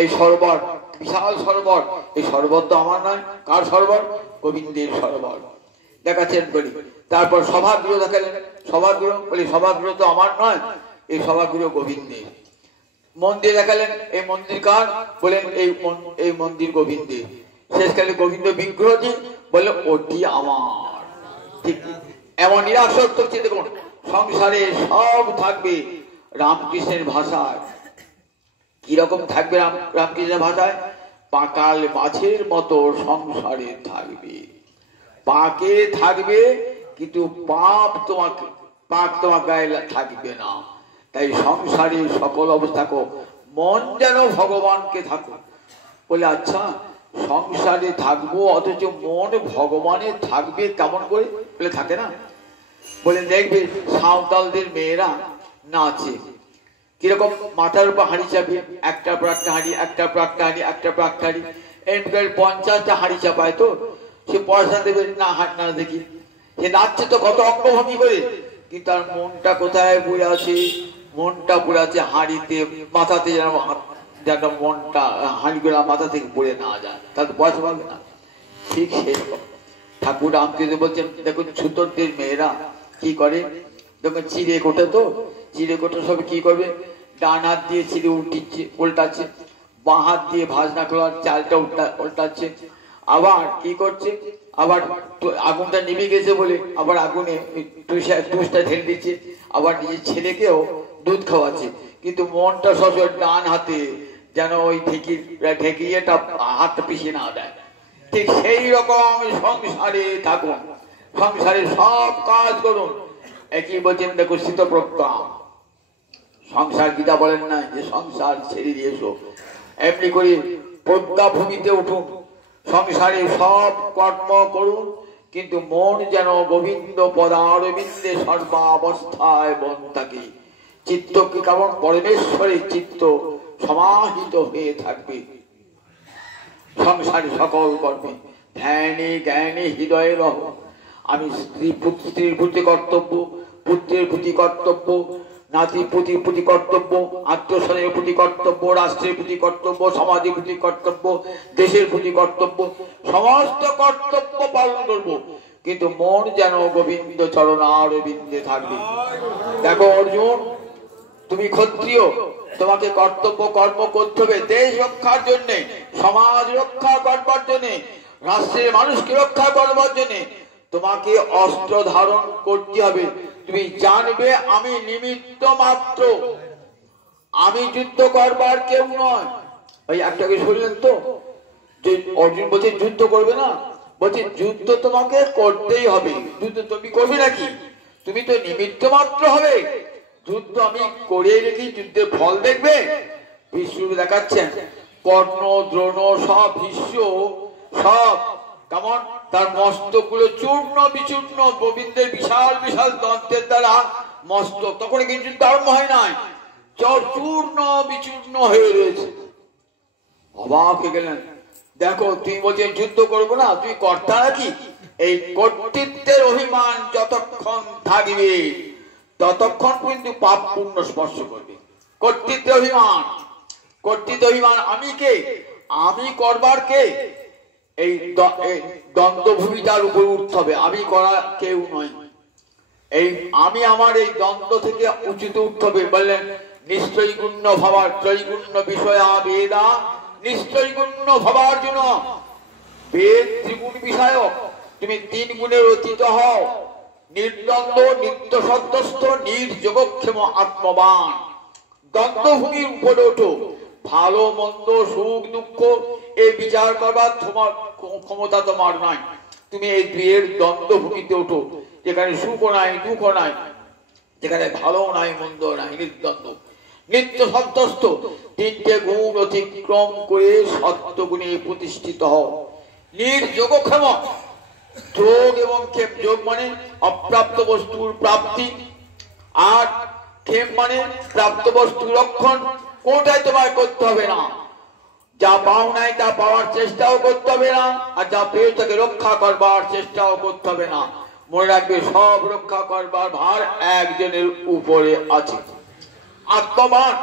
এই সরোবর বিশাল সরোবর, এই সরোবর তো আমার নয়, কার সরোবর? গোবিন্দের সরোবর। দেখাচ্ছেন বলি। তারপর সভাগৃহ দেখালেন, সভাগৃহ বলে সভাগৃহ তো আমার নয়, এই সভাগৃহ গোবিন্দের। মন্দির দেখালেন, এই মন্দির কার? বলেন এই মন্দির গোবিন্দের। শেষকালে গোবিন্দ বিগ্রহটি বলে ওটি আমার। ঠিক এমন নিরাসক্ত দেখুন সংসারে সব থাকবে রামকৃষ্ণের ভাষায়। কিরকম থাকবে রামকৃষ্ণের ভাষায়? পাকাল মাছের মতো সংসারে থাকবে, পাকে থাকবে কিন্তু পাপ তোমার গায়ে থাকবে না। তাই সংসারে সকল অবস্থা মন যেন ভগবানকে থাকো। বলে আচ্ছা সংসারে থাকবো অথচ মন ভগবানের থাকবে কেমন করে? বলে থাকে না। বলে দেখবে সাঁওতালদের মেয়েরা নাচে কিরকম, মাথার উপর হাঁড়ি চাপিয়ে একটার পর একটা হাঁড়ি, একটার পর একটা হাঁড়ি, একটার পর একটা হাঁড়ি, এরকম 50টা হাঁড়ি চাপায়। তো সে পয়সা দেবে না, হাট না দেখি সে নাচছে তো কত অঙ্গভঙ্গি করে, কিন্তু তার মনটা কোথায় পড়ে আছে? মনটা পড়ে আছে হাঁড়িতে, মাথাতে যেন মনটা হাঁড়িগুলা মাথা থেকে পড়ে না যায়, তাহলে পয়সা পাবে না। ঠিক সেরকম ঠাকুর রামকৃষ্ণ বলছেন দেখুন ছুতরদের মেয়েরা কি করে, দেখুন চিড়ে কোটে, তো চিড়ে কোটে সব কি করবে? ডান হাত দিয়ে চিড়ে উল্টাচ্ছে, বাঁ হাত দিয়ে ভাজনা করার চালটা উল্টাচ্ছে, আবার কি করছে, আবার আগুনটা নিভে গেছে বলে আবার আগুনে টুসটা ঢেলে দিচ্ছে, আবার নিজের ছেলেকেও দুধ খাওয়াচ্ছে, কিন্তু মনটা সবসময় ডান হাতে যেন ওই ঢেকিয়েটা হাত পিছিয়ে না দেয়। ঠিক সেই রকম সংসারে থাকুন, সংসারে সব কাজ করুন। একই বলছেন দেখো শীতপ্রজ্ঞা, সংসার গীতা বলেন না যে সংসার ছেড়ে দিয়েছো, এমনি করে প্রজ্ঞা ভূমিতে উঠুন, সংসারে সব কর্ম করুন, কিন্তু মন যেন গোবিন্দ পদারবিন্দে সর্বাবস্থায় মন থাকে। চিত্ত কি কেমন পরমেশ্বরের চিত্ত সমাহিত হয়ে থাকবে। সংসারে সকল কর্মে ধ্যানে জ্ঞানে হৃদয়ে রহ। আমি স্ত্রীর প্রতি কর্তব্য, পুত্রের প্রতি কর্তব্য, নাতির প্রতি কর্তব্য, আত্মীয়স্বজনের প্রতি কর্তব্য, রাষ্ট্রের প্রতি কর্তব্য, সমাজের প্রতি কর্তব্য, দেশের প্রতি কর্তব্য, সমস্ত কর্তব্য পালন করব, কিন্তু মন যেন গোবিন্দ চরণারবিন্দে থাকবে। দেখো অর্জুন, তুমি ক্ষত্রিয়, তোমাকে কর্তব্য কর্ম করতে হবে দেশ রক্ষার জন্য, সমাজ রক্ষা করবার জন্য, রাষ্ট্রের মানুষকে রক্ষা করবার জন্য তোমাকে অস্ত্র ধারণ করতে হবে। তুমি জানবে আমি নিমিত্ত মাত্র, আমি যুদ্ধ করবার কেউ নয়। ওই একটাকে শুনলেন তো যে অর্জুন বলছে যুদ্ধ করবে না, বলছে যুদ্ধ তোমাকে করতেই হবে। যুদ্ধ তুমি করবে নাকি? তুমি তো নিমিত্ত মাত্র হবে। যুদ্ধ আমি করে রেখি, যুদ্ধের ফল দেখবে। বিষ্ণু দেখাচ্ছেন কর্ণ দ্রোণ সব ভীষ্ম সব কেমন তার মস্তক গুলো চূর্ণ বিচূর্ণ, গোবিন্দের বিশাল বিশাল দন্তের দ্বারা মস্তক, তখন কিন্তু যুদ্ধ আরম্ভ হয় নাই, চূর্ণ বিচূর্ণ হয়ে রয়েছে। অবাক হয়ে গেলেন। দেখো তুমি বলছেন যুদ্ধ করবো না, তুই কর্তা নাকি? এই কর্তৃত্বের অভিমান যতক্ষণ থাকবে ততক্ষণ কিন্তু পাপ পুণ্য স্পর্শ করবে। কর্তৃত্বের অভিমান, কর্তৃত্ব অভিমান, আমি কে, আমি করবার কে, এই দ্বন্দ্বভূমিটার উপর উঠতে হবে। আমি করা কেউ নয়, এই আমি আমার এই দ্বন্দ্ব থেকে উঁচুতে উঠতে হবে। বললেন নিশ্চয়ই গুণ্য ভাবার ত্রৈগুণ্য বিষয়া বেদা, নিশ্চয়ই গুণ্য ভাবার জন্য বেদ ত্রিগুণ বিষয়ক। তুমি তিন গুণের অতীত হও, নির্দ্বন্দ্ব নিত্য সত্যস্থ নির্যোগক্ষেম আত্মবান। দ্বন্দ্বভূমির উপরে ওঠো, ভালো মন্দ সুখ দুঃখ এই বিচার করবার তোমার ক্ষমতা তোমার নাই। তুমি এই দুয়ের দ্বন্দ্বভূমিতে ওঠো, যেখানে সুখ নাই দুঃখ নাই, যেখানে ভালো নাই মন্দ নাই, নির্দ্বন্দ্ব নিত্য সত্যস্থ। তিনটে গুণ অতিক্রম করে সত্য গুণে প্রতিষ্ঠিত হও। নির্যোগক্ষেম, যোগ এবং ক্ষেম, যোগ মানে অপ্রাপ্ত বস্তুর প্রাপ্তি, আর ক্ষেম মানে প্রাপ্ত বস্তুর রক্ষণ। কোনটাই তোমার করতে হবে না, যা পাও নাই তা পাওয়ার চেষ্টাও করতে হবে না, আর যা পেয়ে তাকে রক্ষা করবার চেষ্টাও করতে হবে না। মনে রাখবে সব রক্ষা করবার ভার একজনের উপরে আছে, আত্মবান।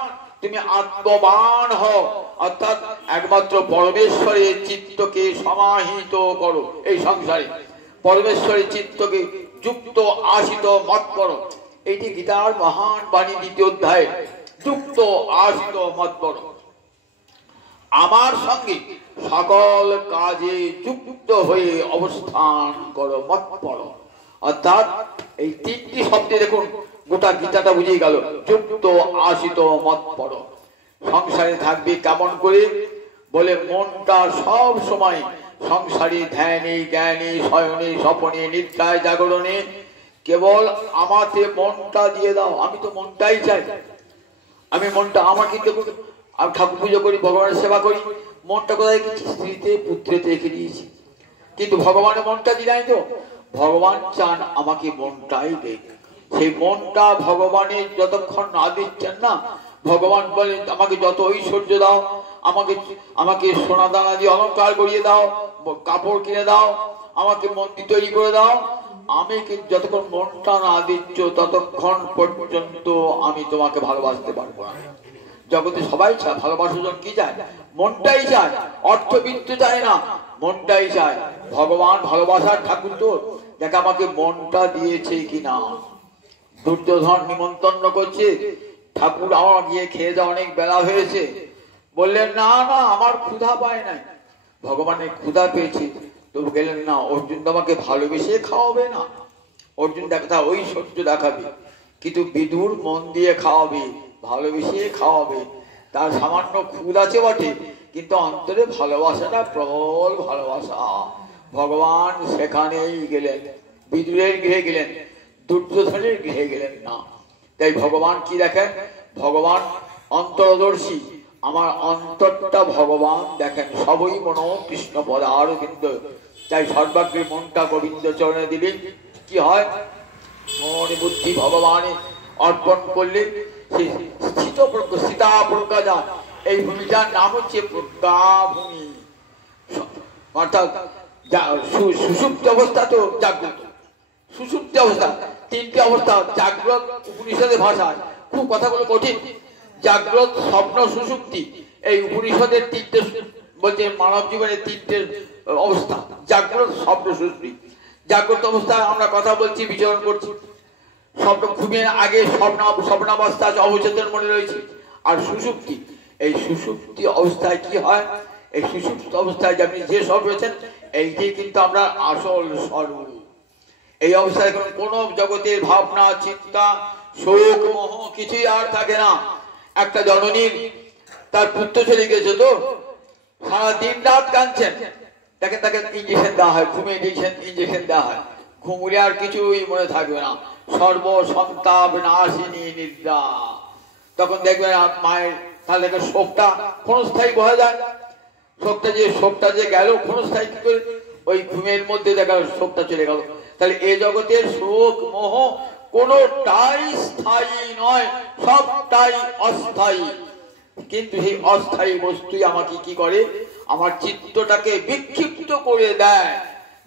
তুমি আত্মবান হও, অর্থাৎ একমাত্র পরমেশ্বরের চিত্তকে সমাহিত করো। এই সংসারে পরমেশ্বরের চিত্তকে যুক্ত আশিত মত করো। এইটি গীতার মহান বাণী, দ্বিতীয় অধ্যায়, যুক্ত আশিত মত করো। আমার সঙ্গে সকল কাজে যুক্ত হয়ে অবস্থান করো, মত পড়ো। অর্থাৎ এই তিনটি শব্দে দেখুন গোটা গীতাটা বুঝিয়ে গেল। যুক্ত আশিত মত পড়ো। সংসারে থাকবে কেমন করে? বলে মনটা সব সময় সংসারে ধ্যানে জ্ঞানে শয়নে স্বপনে নিদ্রায় জাগরণে কেবল আমাতে মনটা দিয়ে দাও। আমি তো মনটাই চাই, আমি মনটা আমাকে দেখুন, আমি ঠাকুর পুজো করি, ভগবানের সেবা করি, মনটা কোথায় রেখেছি? স্ত্রীতে পুত্রেতে রেখে দিয়েছি, কিন্তু ভগবানের মনটা দিলাই তো। ভগবান চান আমাকে মনটাই দেখ। সেই মনটা ভগবানের যতক্ষণ না দিচ্ছেন না, ভগবান বলেন আমাকে যত ঐশ্বর্য দাও, আমাকে সোনা দানা দিয়ে অলঙ্কার করিয়ে দাও, কাপড় কিনে দাও, আমাকে মন্দির তৈরি করে দাও, আমি যতক্ষণ মনটা না দিচ্ছ ততক্ষণ পর্যন্ত আমি তোমাকে ভালোবাসতে পারবো না। জগতে সবাই চায়, ভালোবাসার কি চায়? মনটাই চায়, অর্থবিত্ত চায় না, মনটাই চায়। ভগবান ভালোবাসার ঠাকুর তো, দেখ আমাকে মনটা দিয়েছে কিনা। দুর্যোধন নিমন্ত্রণ করছে, ঠাকুর আমার গিয়ে খেয়ে যাওয়া অনেক বেলা হয়েছে। বললেন না না, আমার ক্ষুধা পায় নাই। ভগবানের ক্ষুধা পেয়েছে, তবু গেলেন না। অর্জুন তোমাকে ভালোবেসে খাওয়াবে না, অর্জুন দেখা ঐশ্বর্য দেখাবে, কিন্তু বিদুর মন দিয়ে খাওয়াবে, ভালোবেসে খাওয়াবে। তার সামান্য খুদ আছে বটে, কিন্তু অন্তরে ভালোবাসাটা প্রবল ভালোবাসা। ভগবান সেখানেই গেলেন, বিদুরের গৃহে গেলেন, দুর্যোধনের গৃহে গেলেন না। তাই ভগবান কি দেখেন? ভগবান অন্তরদর্শী, আমার অন্তরটা ভগবান দেখেন। সবই মন কৃষ্ণ পদার কিন্তু। তাই সর্বাগ্রে মনটা গোবিন্দ চরণে দিলে কি হয়? মন বুদ্ধি ভগবানে অর্পণ করলে সেই স্থিত স্থিতা প্রজ্ঞা যা, এই ভূমিটার নাম হচ্ছে প্রজ্ঞা ভূমি। অর্থাৎ সুষুপ্ত অবস্থা তো জাগ্রত, সুষুপ্তি অবস্থা, তিনটি অবস্থা জাগ্রত। উপনিষদের ভাষায় খুব কথাগুলো কঠিন। জাগ্রত, স্বপ্ন, সুষুপ্তি, এই উপনিষদের তিনটে বলছে মানব জীবনের তিনটে অবস্থা, জাগ্রত, স্বপ্ন, সুষুপ্তি। জাগ্রত অবস্থায় আমরা কথা বলছি, বিচরণ করছি। স্বপ্ন ঘুমের আগে স্বপ্নাবস্থা অবচেতন মনে রয়েছে। আর সুষুপ্তি, এই সুষুপ্তি অবস্থায় কি হয়? এই সুষুপ্ত অবস্থায় আপনি যে সব রয়েছেন, এইটাই কিন্তু আমরা আসল স্বরূপ। এই অবস্থায় কোনো জগতের ভাবনা, চিন্তা, শোক, মোহ কিছুই আর থাকে না। একটা জননীর তার পুত্র চলে গেছে, তো সারা দিন রাত কাঁদছেন, তাকে ইঞ্জেকশন দেওয়া হয়, ঘুমে ইঞ্জেকশন দেওয়া হয়। ঘুমলে আর কিছুই মনে থাকবে না, সর্ব সন্তাপ নাশিনী নিদ্রা। তখন দেখবেন মায়ের তাহলে শোকটা ক্ষণস্থায়ী বোঝা যায়। শোকটা যে গেল ক্ষণস্থায়ী কি করে? ওই ঘুমের মধ্যে দেখা শোকটা চলে গেল। তাহলে এ জগতের শোক মোহ কোনটাই স্থায়ী নয়, সবটাই অস্থায়ী। কিন্তু সেই অস্থায়ী বস্তুই আমাকে কি করে? আমার চিত্তটাকে বিক্ষিপ্ত করে দেয়।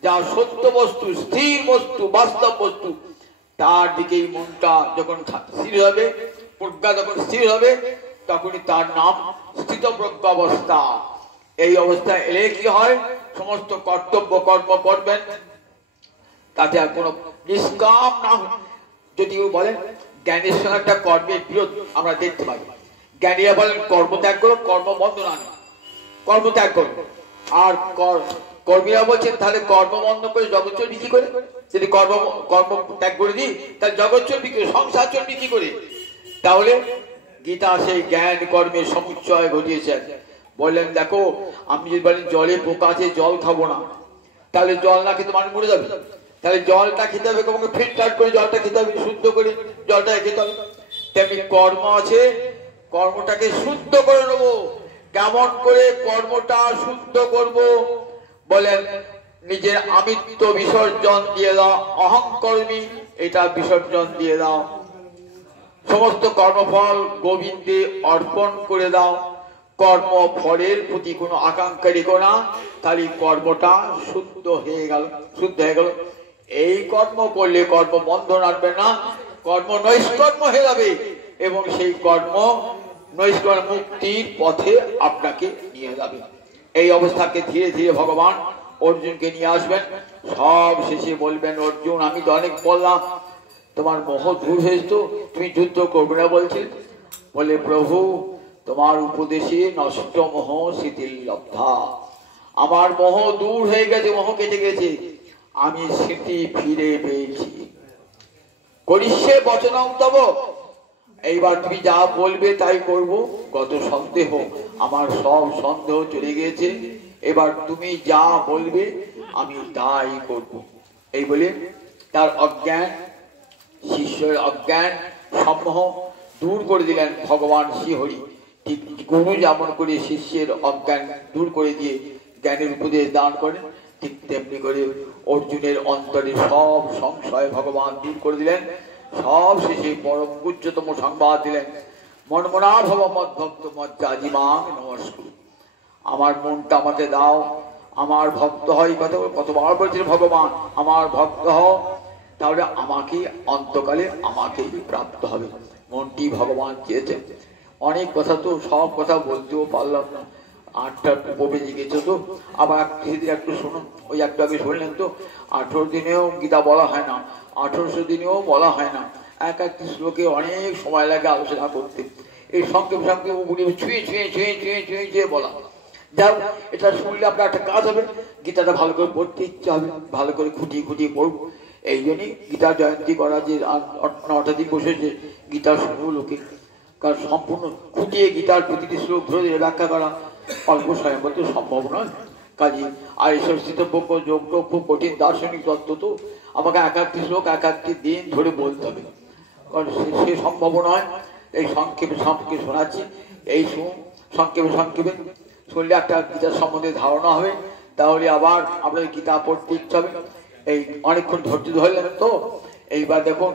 যা সত্য বস্তু, স্থির বস্তু, বাস্তব বস্তু, তার দিকেই মনটা যখন স্থির হবে, প্রজ্ঞা যখন স্থির হবে, তখনই তার নাম স্থিত প্রজ্ঞা অবস্থা। এই অবস্থায় এলে কি হয়? সমস্ত কর্তব্য কর্ম করবেন, তাতে আর কোনো নিষ্কাম না। যদিও বলেন জ্ঞানের সঙ্গে একটা কর্মের বিরোধ আমরা দেখতে পাই। জ্ঞানীরা বলেন কর্মত্যাগ করো, কর্মবন্ধ না, কর্মত্যাগ করো। আর কর্মীরা বলছেন তাহলে কর্ম বন্ধ করে জগৎ চলবি কি করে? যদি কর্ম ত্যাগ করে দিই, তাহলে জগৎ চলবি কি, সংসার চলবি কি করে? তাহলে গীতা সেই জ্ঞান কর্মের সমুচ্চয় ঘটিয়েছেন। বললেন দেখো, আমি যদি বলেন জলে পোকা আছে, জল খাবো না, তাহলে জল না খেতে মানুষ মরে যাবে। তাহলে জলটা খেতে হবে, তোমাকে ফিল্টার করে জলটা খেতে হবে, শুদ্ধ করে জলটা খেতে হবে। তেমনি কর্ম আছে, কর্মটাকে শুদ্ধ করে নেবো। কেমন করে কর্মটা শুদ্ধ করব? বলেন নিজের আমিত্ব বিসর্জন দিয়ে দাও, অহংকর্মী এটা বিসর্জন দিয়ে দাও। সমস্ত কর্মফল গোবিন্দে অর্পণ করে দাও। কর্ম ফলের প্রতি কোনো আকাঙ্ক্ষা রেখো না, তাহলে কর্মটা শুদ্ধ হয়ে গেল, শুদ্ধ হয়ে গেল। এই কর্ম করলে কর্ম বন্ধন আসবে না, কর্ম নৈষ্কর্ম হয়ে যাবে, এবং সেই কর্ম নৈষ্কর্ম মুক্তির পথে আপনাকে নিয়ে যাবে। এই অবস্থাকে ধীরে ধীরে ভগবান অর্জুনকে নিয়ে আসবেন। সব শেষে বলবেন, অর্জুন আমি তো অনেক বললাম, তোমার মোহ দূর হয়েছে, তুমি যুদ্ধ করবে না বলছে। বলে প্রভু তোমার উপদেশে নষ্ট মোহ শিথিল লব্ধা। আমার মোহ দূর হয়ে গেছে, মোহ কেটে গেছে, আমি স্মৃতি ফিরে পেয়েছি। করিষ্যে বচনং তব, এইবার তুমি যা বলবে তাই করব। গত সন্দেহ, আমার সব সন্দেহ চলে গিয়েছে, এবার তুমি যা বলবে আমি তাই করব। এই বলে তার অজ্ঞান, শিষ্যের অজ্ঞান সমূহ দূর করে দিলেন ভগবান শ্রীহরি। ঠিক গুরু যেমন করে শিষ্যের অজ্ঞান দূর করে দিয়ে জ্ঞানের উপদেশ দান করেন, ঠিক তেমনি করে অর্জুনের অন্তরে সব সংশয় ভগবান দূর করে দিলেন। সব শেষে পরম উচ্চতম সংবাদ দিলেন, মনমনা ভব মদ্ভক্ত মজ্জাজিমাং নমস্কার। আমার মনটা আমাকে দাও, আমার ভক্ত হয়। কতবার বলছেন ভগবান, আমার ভক্ত হও, তাহলে আমাকে অন্তকালে আমাকেই প্রাপ্ত হবে। মনটি ভগবান চেয়েছেন। অনেক কথা তো সব কথা বলতেও পারলাম না, 8টা বেজে গেছে। তো আবার একটু শুনুন, ওই একটু আগে শুনলেন তো 18 দিনেও গীতা বলা হয় না, 1800 দিনেও বলা হয় না। এক একটি শ্লোকে অনেক সময় লাগে আলোচনা করতে। এই সঙ্গে সঙ্গে ছুঁয়ে ছুঁয়ে ছুঁয়ে ছুঁয়ে ছুঁয়ে ছুঁয়ে বলা। যাও, এটা শুনলে আপনার একটা কাজ হবে, গীতাটা ভালো করে পড়তে ইচ্ছা হবে, ভালো করে খুঁটিয়ে খুঁটিয়ে পড়ব। এই জন্যই গীতা জয়ন্তী করা, যে 9টা দিন বসেছে গীতা শুনবো লোকে। কারণ সম্পূর্ণ খুঁটিয়ে গীতার প্রতিটি শ্লোক ধরে ধরে ব্যাখ্যা করা অল্প সময়ের মধ্যে সম্ভব নয়। কাজে আর এইসব স্থিতপক্ষ যোগ্য খুব কঠিন দার্শনিক তত্ত্ব, তো আমাকে এক একটি শ্লোক এক একটি দিন ধরে বলতে হবে, কারণ সে সম্ভব নয়। এই সংক্ষেপে সংক্ষেপে শোনাচ্ছি, এই সংক্ষেপে সংক্ষেপে শুনলে একটা গীতার সম্বন্ধে ধারণা হবে, তাহলে আবার আপনাদের গীতা পড়তে ইচ্ছে হবে। এই অনেকক্ষণ ধৈর্য ধরলেন তো, এইবার দেখুন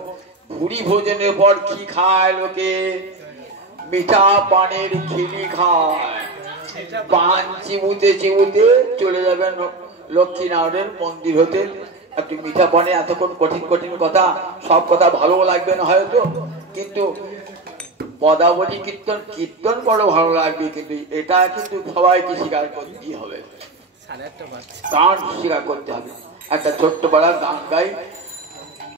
ভুরি ভোজনের পর কি খায় লোকে? মিঠা পানের খিলি খায়। পান চিবুতে চিবুতে চলে যাবেন লক্ষ্মীনারায়ণের মন্দির হতে। একটু মিঠা পানে এতক্ষণ কঠিন কঠিন কথা, সব কথা ভালো লাগবে না হয়তো, কিন্তু পদাবলী কীর্তন কীর্তন বড় ভালো লাগবে, কিন্তু এটা কিন্তু সবাইকে স্বীকার করতেই হবে, গান স্বীকার করতে হবে। একটা ছোট্ট পাড়ার গান গাই।